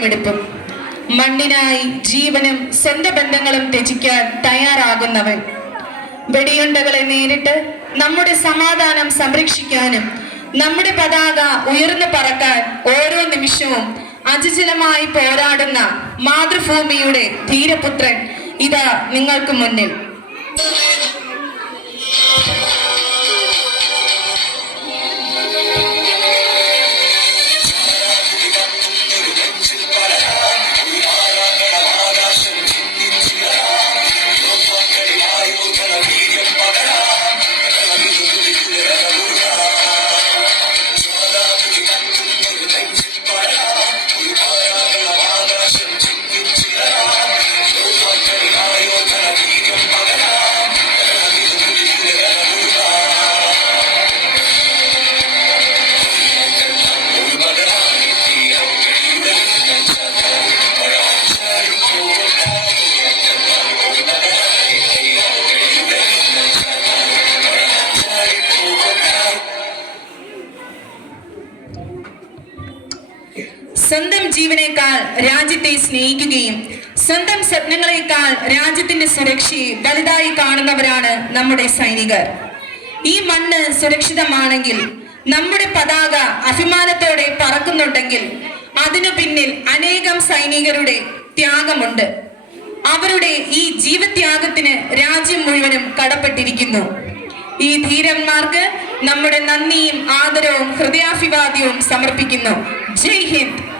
എടുപ്പും മണ്ണിനായി ജീവനും സ്വന്തം ബന്ധങ്ങളും ത്യജിക്കാൻ തയ്യാറാകുന്നവൻ. വെടിയുണ്ടകളെ നേരിട്ട് നമ്മുടെ സമാധാനം സംരക്ഷിക്കാനും നമ്മുടെ പതാക ഉയർന്നു പറക്കാൻ ഓരോ നിമിഷവും അജചലമായി പോരാടുന്ന മാതൃഭൂമിയുടെ ധീരപുത്രൻ ഇതാ നിങ്ങൾക്ക് മുന്നിൽ. സ്വന്തം ജീവനേക്കാൾ രാജ്യത്തെ സ്നേഹിക്കുകയും സ്വന്തം സ്വപ്നങ്ങളെക്കാൾ രാജ്യത്തിന്റെ സുരക്ഷയെ വലുതായി കാണുന്നവരാണ് നമ്മുടെ സൈനികർ. ഈ മണ്ണ് സുരക്ഷിതമാണെങ്കിൽ, നമ്മുടെ പതാക അഭിമാനത്തോടെ പറക്കുന്നുണ്ടെങ്കിൽ അതിനു പിന്നിൽ അനേകം സൈനികരുടെ ത്യാഗമുണ്ട്. അവരുടെ ഈ ജീവത്യാഗത്തിന് രാജ്യം മുഴുവനും കടപ്പെട്ടിരിക്കുന്നു. ഈ ധീരന്മാർക്ക് നമ്മുടെ നന്ദിയും ആദരവും ഹൃദയാഭിവാദ്യവും സമർപ്പിക്കുന്നു. ജയ് ഹിന്ദ്.